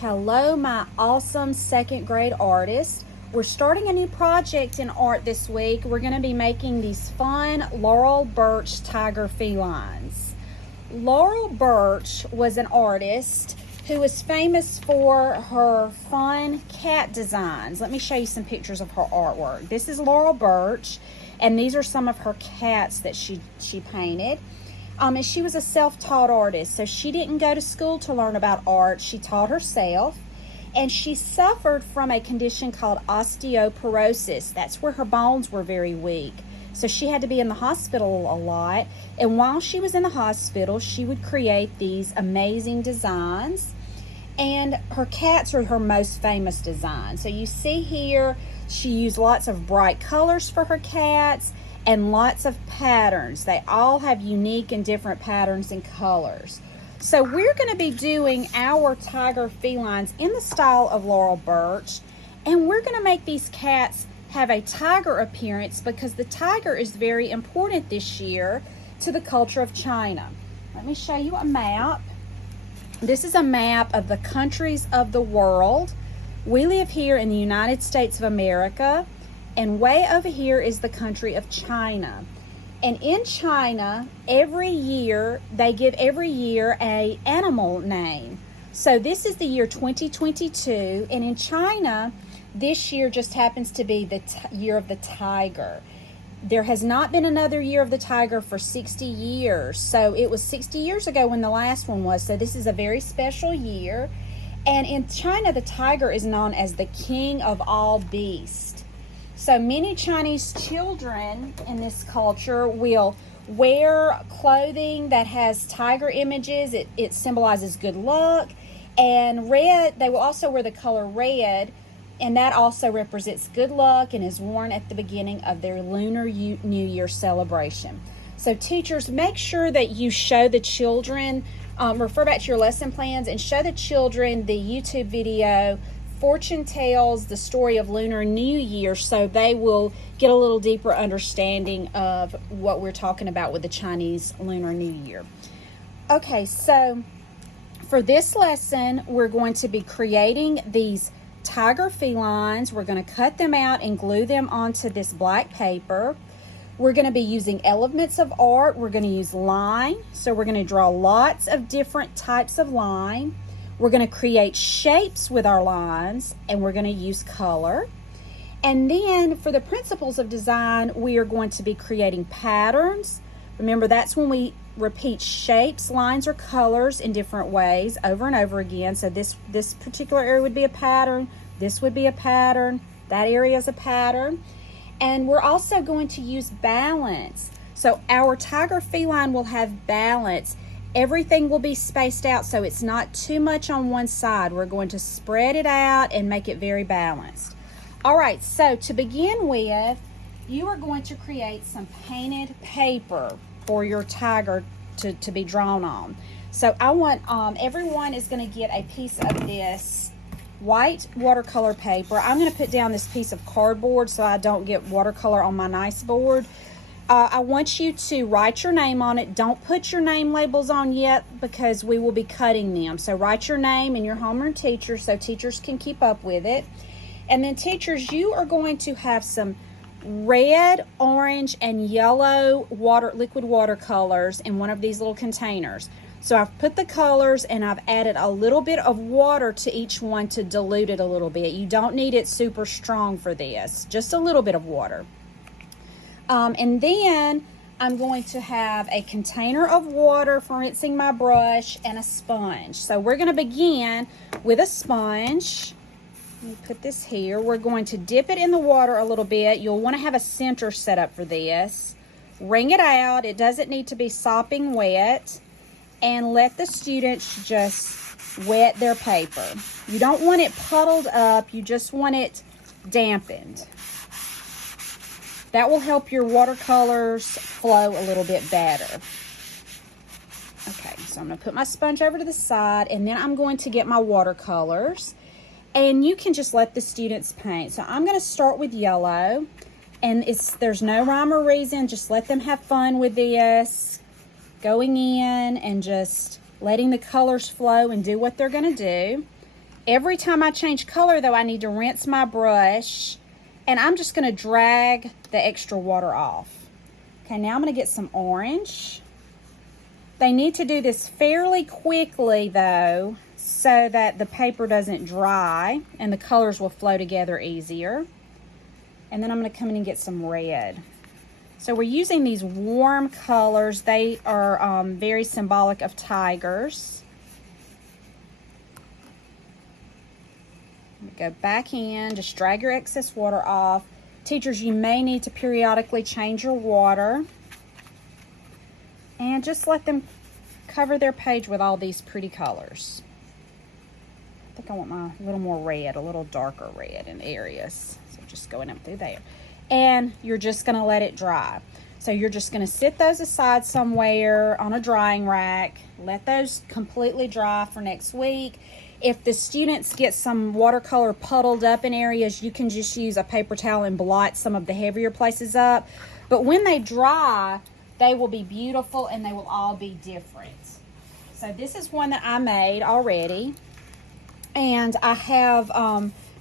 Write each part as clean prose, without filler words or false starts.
Hello, my awesome second grade artists. We're starting a new project in art this week. We're going to be making these fun Laurel Burch tiger felines. Laurel Burch was an artist who was famous for her fun cat designs. Let me show you some pictures of her artwork. This is Laurel Burch, and these are some of her cats that she painted. And she was a self-taught artist, so she didn't go to school to learn about art. She taught herself, and she suffered from a condition called osteoporosis. That's where her bones were very weak. So she had to be in the hospital a lot, and while she was in the hospital, she would create these amazing designs, and her cats are her most famous design. So you see here, she used lots of bright colors for her cats, and lots of patterns. They all have unique and different patterns and colors. So we're going to be doing our tiger felines in the style of Laurel Burch, and we're going to make these cats have a tiger appearance because the tiger is very important this year to the culture of China. Let me show you a map. This is a map of the countries of the world. We live here in the United States of America, and way over here is the country of China. And in China, every year, they give every year an animal name. So this is the year 2022, and in China, this year just happens to be the year of the tiger. There has not been another year of the tiger for 60 years. So it was 60 years ago when the last one was. So this is a very special year. And in China, the tiger is known as the king of all beasts. So many Chinese children in this culture will wear clothing that has tiger images. It symbolizes good luck. And red, they will also wear the color red, and that also represents good luck and is worn at the beginning of their Lunar New Year celebration. So teachers, make sure that you show the children, refer back to your lesson plans and show the children the YouTube video Fortune Tells the Story of Lunar New Year, so they will get a little deeper understanding of what we're talking about with the Chinese Lunar New Year. Okay, so for this lesson, we're going to be creating these tiger felines. We're going to cut them out and glue them onto this black paper. We're going to be using elements of art. We're going to use line, so we're going to draw lots of different types of line. We're going to create shapes with our lines, and we're going to use color. And then for the principles of design, we are going to be creating patterns. Remember, that's when we repeat shapes, lines, or colors in different ways over and over again. So this particular area would be a pattern. This would be a pattern. That area is a pattern. And we're also going to use balance. So our tiger feline will have balance. Everything will be spaced out so it's not too much on one side. We're going to spread it out and make it very balanced. All right, so to begin with, you are going to create some painted paper for your tiger to be drawn on. So I want, everyone is going to get a piece of this white watercolor paper. I'm going to put down this piece of cardboard so I don't get watercolor on my nice board. I want you to write your name on it. Don't put your name labels on yet because we will be cutting them. So write your name and your homeroom teacher so teachers can keep up with it. And then teachers, you are going to have some red, orange, and yellow liquid watercolors in one of these little containers. So I've put the colors and I've added a little bit of water to each one to dilute it a little bit. You don't need it super strong for this, just a little bit of water. And then I'm going to have a container of water for rinsing my brush and a sponge. So we're going to begin with a sponge. Let me put this here. We're going to dip it in the water a little bit. You'll want to have a center set up for this. Wring it out. It doesn't need to be sopping wet. And let the students just wet their paper. You don't want it puddled up. You just want it dampened. That will help your watercolors flow a little bit better. Okay, so I'm going to put my sponge over to the side, and then I'm going to get my watercolors. And you can just let the students paint. So I'm going to start with yellow, and there's no rhyme or reason. Just let them have fun with this. Going in and just letting the colors flow and do what they're going to do. Every time I change color though, I need to rinse my brush, and I'm just gonna drag the extra water off. Okay, now I'm gonna get some orange. They need to do this fairly quickly though, so that the paper doesn't dry and the colors will flow together easier. And then I'm gonna come in and get some red. So we're using these warm colors. They are very symbolic of tigers. Go back in, just drag your excess water off. Teachers, you may need to periodically change your water. And just let them cover their page with all these pretty colors. I think I want my little more red, a little darker red in areas. So just going up through there. And you're just gonna let it dry. So you're just gonna sit those aside somewhere on a drying rack. Let those completely dry for next week. If the students get some watercolor puddled up in areas, you can just use a paper towel and blot some of the heavier places up. But when they dry, they will be beautiful and they will all be different. So this is one that I made already. And I have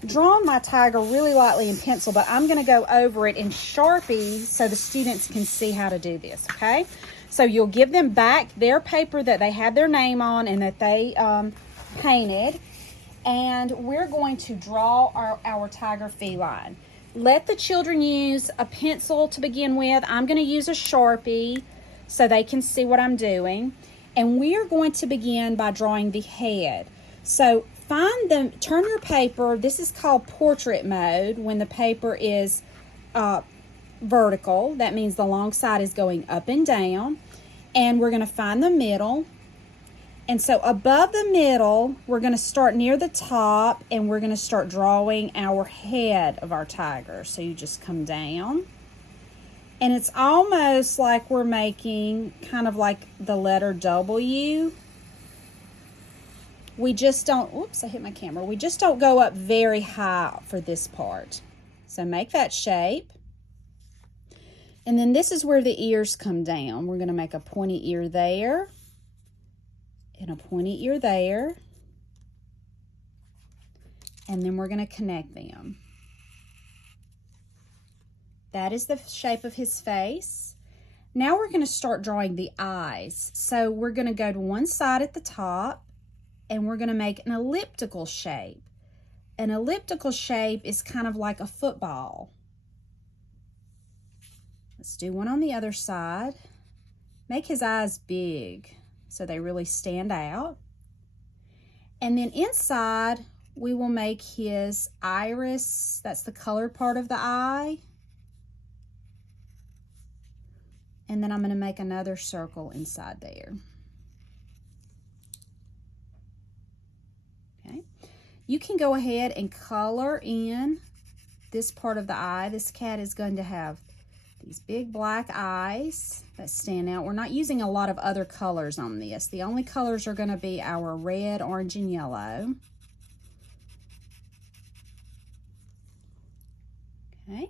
drawn my tiger really lightly in pencil, but I'm gonna go over it in Sharpie so the students can see how to do this, okay? So you'll give them back their paper that they had their name on and that they painted, and we're going to draw our tiger feline. Let the children use a pencil to begin with. I'm going to use a Sharpie so they can see what I'm doing, and we are going to begin by drawing the head. So turn your paper, this is called portrait mode, when the paper is vertical. That means the long side is going up and down, and we're going to find the middle. And so above the middle, we're going to start near the top, and we're going to start drawing our head of our tiger. So you just come down, and it's almost like we're making kind of like the letter W. We just don't, oops, I hit my camera. We just don't go up very high for this part. So make that shape. And then this is where the ears come down. We're going to make a pointy ear there, and a pointy ear there, and then we're going to connect them. That is the shape of his face. Now we're going to start drawing the eyes. So we're going to go to one side at the top, and we're going to make an elliptical shape. An elliptical shape is kind of like a football. Let's do one on the other side. Make his eyes big so they really stand out. And then inside, we will make his iris. That's the colored part of the eye. And then I'm going to make another circle inside there. Okay. You can go ahead and color in this part of the eye. This cat is going to have these big black eyes that stand out. We're not using a lot of other colors on this. The only colors are going to be our red, orange, and yellow. Okay.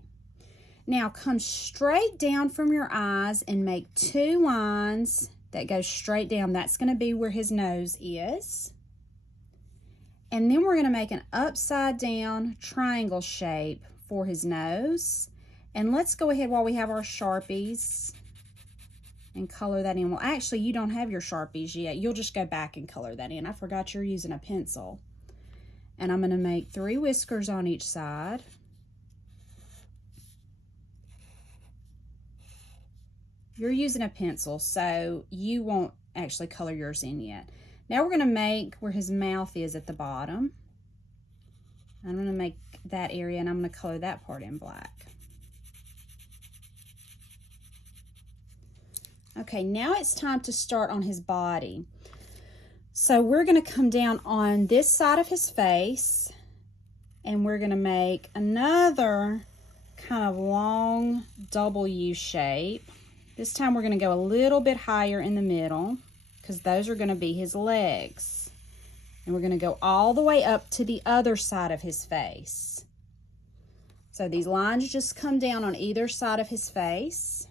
Now come straight down from your eyes and make two lines that go straight down. That's going to be where his nose is. And then we're going to make an upside down triangle shape for his nose. And let's go ahead while we have our Sharpies and color that in. Well, actually, you don't have your Sharpies yet. You'll just go back and color that in. I forgot you're using a pencil. And I'm going to make 3 whiskers on each side. You're using a pencil, so you won't actually color yours in yet. Now we're going to make where his mouth is at the bottom. I'm going to make that area, and I'm going to color that part in black. Okay, now it's time to start on his body. So we're going to come down on this side of his face, and we're going to make another kind of long W shape. This time we're going to go a little bit higher in the middle because those are going to be his legs. And we're going to go all the way up to the other side of his face. So these lines just come down on either side of his face.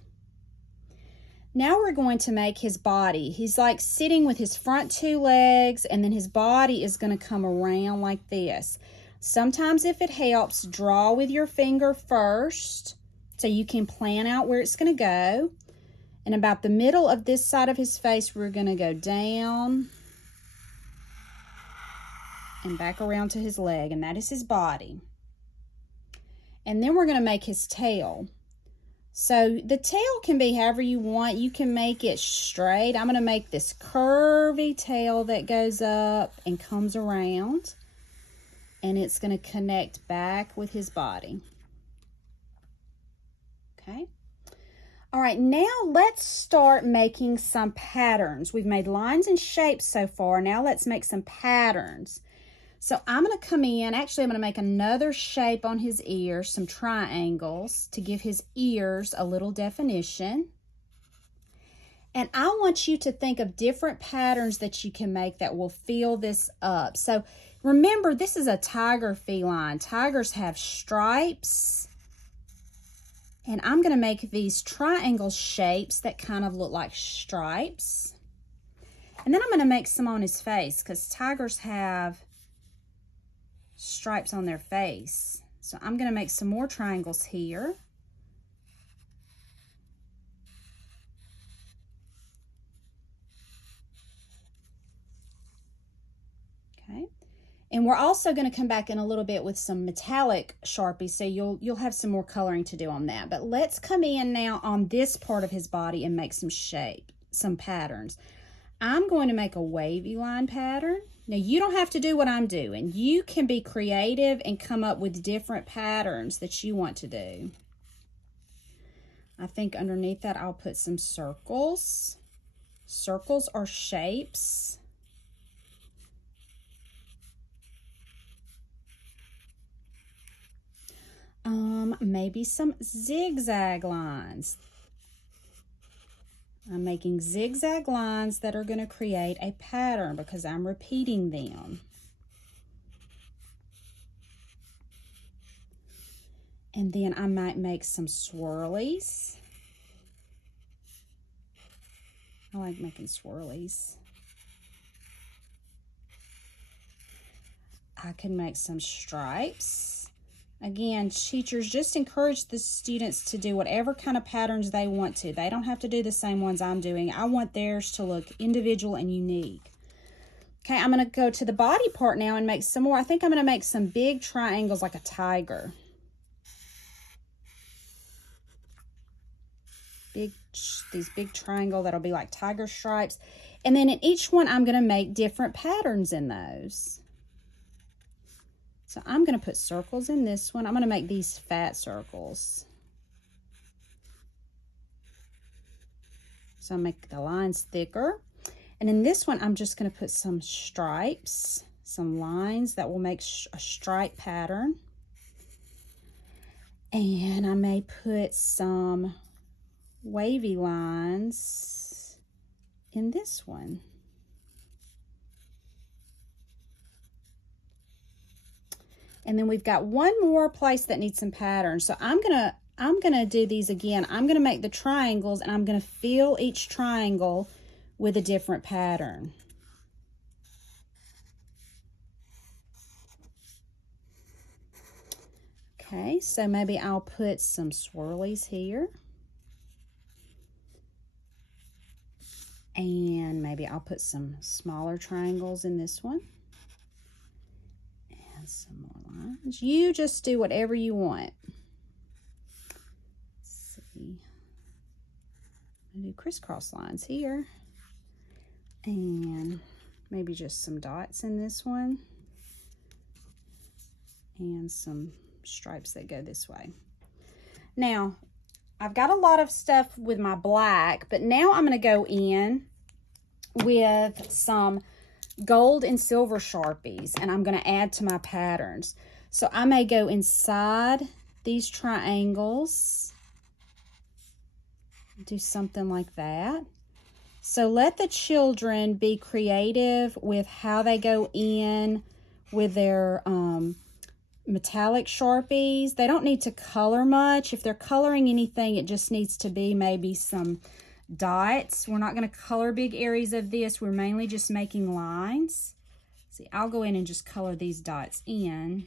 Now we're going to make his body. He's like sitting with his front two legs, and then his body is going to come around like this. Sometimes if it helps, draw with your finger first so you can plan out where it's going to go. And about the middle of this side of his face, we're going to go down and back around to his leg, and that is his body. And then we're going to make his tail. So the tail can be however you want. You can make it straight. I'm going to make this curvy tail that goes up and comes around. And it's going to connect back with his body. Okay. All right, now let's start making some patterns. We've made lines and shapes so far. Now let's make some patterns. So I'm going to come in, actually I'm going to make another shape on his ears, some triangles to give his ears a little definition. And I want you to think of different patterns that you can make that will fill this up. So remember, this is a tiger feline. Tigers have stripes. And I'm going to make these triangle shapes that kind of look like stripes. And then I'm going to make some on his face because tigers have stripes on their face. So I'm going to make some more triangles here. Okay. And we're also going to come back in a little bit with some metallic Sharpie, so you'll have some more coloring to do on that. But let's come in now on this part of his body and make some patterns. I'm going to make a wavy line pattern. Now, you don't have to do what I'm doing. You can be creative and come up with different patterns that you want to do. I think underneath that, I'll put some circles. Circles are shapes. Maybe some zigzag lines. I'm making zigzag lines that are going to create a pattern because I'm repeating them. And then I might make some swirlies. I like making swirlies. I can make some stripes. Again, teachers, just encourage the students to do whatever kind of patterns they want to. They don't have to do the same ones I'm doing. I want theirs to look individual and unique. Okay, I'm going to go to the body part now and make some more. I think I'm going to make some big triangles like a tiger. These big triangle that'll be like tiger stripes. And then in each one, I'm going to make different patterns in those. So I'm going to put circles in this one. I'm going to make these fat circles. So I'll make the lines thicker. And in this one, I'm just going to put some stripes, some lines that will make a stripe pattern. And I may put some wavy lines in this one. And then we've got one more place that needs some patterns. So I'm gonna do these again. I'm gonna make the triangles and I'm gonna fill each triangle with a different pattern. Okay, so maybe I'll put some swirlies here. And maybe I'll put some smaller triangles in this one. Some more lines. You just do whatever you want. Let's see. I do crisscross lines here. And maybe just some dots in this one. And some stripes that go this way. Now, I've got a lot of stuff with my black, but now I'm going to go in with some gold and silver Sharpies, and I'm going to add to my patterns. So I may go inside these triangles, do something like that. So let the children be creative with how they go in with their metallic Sharpies. They don't need to color much. If they're coloring anything, it just needs to be maybe some dots. We're not going to color big areas of this. We're mainly just making lines. See, I'll go in and just color these dots in.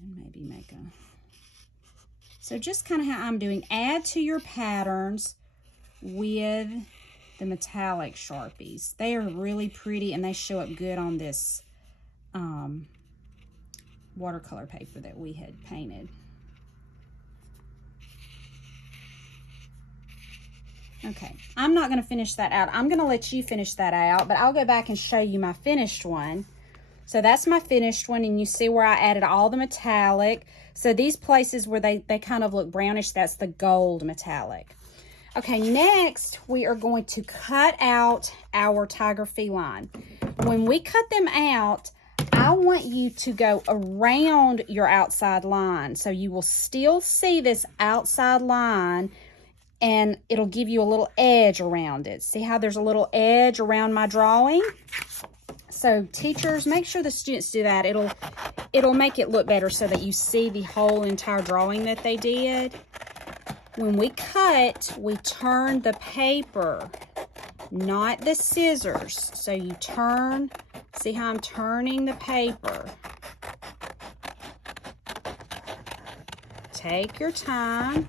And maybe make a... So just kind of how I'm doing. Add to your patterns with the metallic Sharpies. They are really pretty and they show up good on this watercolor paper that we had painted. Okay, I'm not going to finish that out. I'm going to let you finish that out, but I'll go back and show you my finished one. So that's my finished one, and you see where I added all the metallic. So these places where they kind of look brownish, that's the gold metallic. Okay, next we are going to cut out our tiger feline. When we cut them out, I want you to go around your outside line. So you will still see this outside line, and it'll give you a little edge around it. See how there's a little edge around my drawing? So teachers, make sure the students do that. It'll make it look better so that you see the whole entire drawing that they did. When we cut, we turn the paper, not the scissors. So you turn, see how I'm turning the paper. Take your time.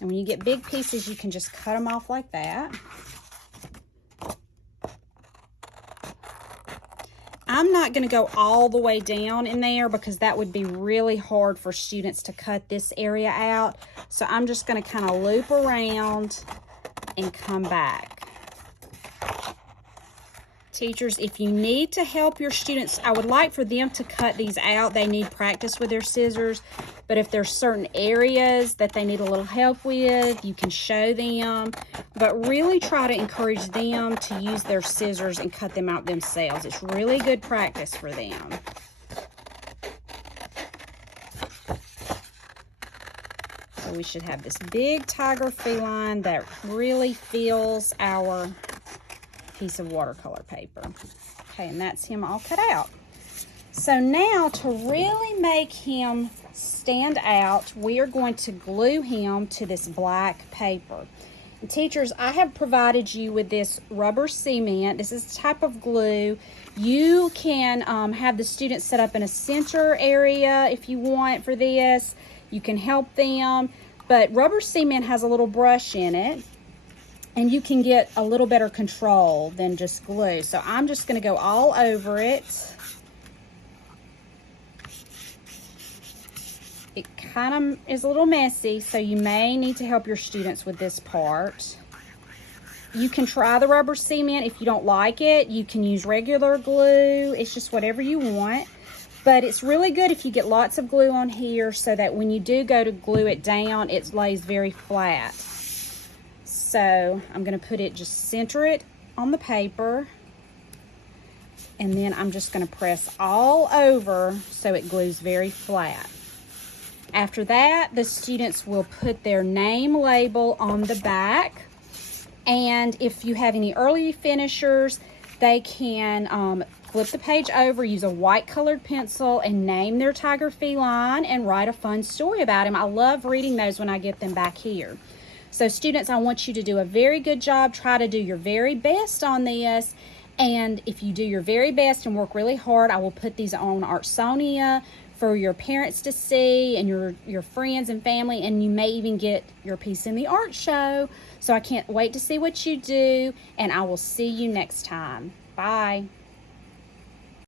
And when you get big pieces, you can just cut them off like that. I'm not going to go all the way down in there because that would be really hard for students to cut this area out. So I'm just going to kind of loop around and come back. Teachers, if you need to help your students, I would like for them to cut these out. They need practice with their scissors. But if there's certain areas that they need a little help with, you can show them. But really try to encourage them to use their scissors and cut them out themselves. It's really good practice for them. So we should have this big tiger feline that really fills our piece of watercolor paper. Okay, and that's him all cut out. So now to really make him stand out, we are going to glue him to this black paper. And teachers, I have provided you with this rubber cement. This is a type of glue. You can have the students set up in a center area if you want for this. You can help them, but rubber cement has a little brush in it, and you can get a little better control than just glue. So I'm just going to go all over it. It kind of is a little messy, so you may need to help your students with this part. You can try the rubber cement. If you don't like it, you can use regular glue. It's just whatever you want. But it's really good if you get lots of glue on here so that when you do go to glue it down, it lays very flat. So I'm going to put it, just center it on the paper. And then I'm just going to press all over so it glues very flat. After that, the students will put their name label on the back. And if you have any early finishers, they can flip the page over, use a white colored pencil, and name their tiger feline and write a fun story about him. I love reading those when I get them back here. So students, I want you to do a very good job. Try to do your very best on this. And if you do your very best and work really hard, I will put these on Artsonia for your parents to see and your friends and family, and you may even get your piece in the art show. So I can't wait to see what you do, and I will see you next time. Bye.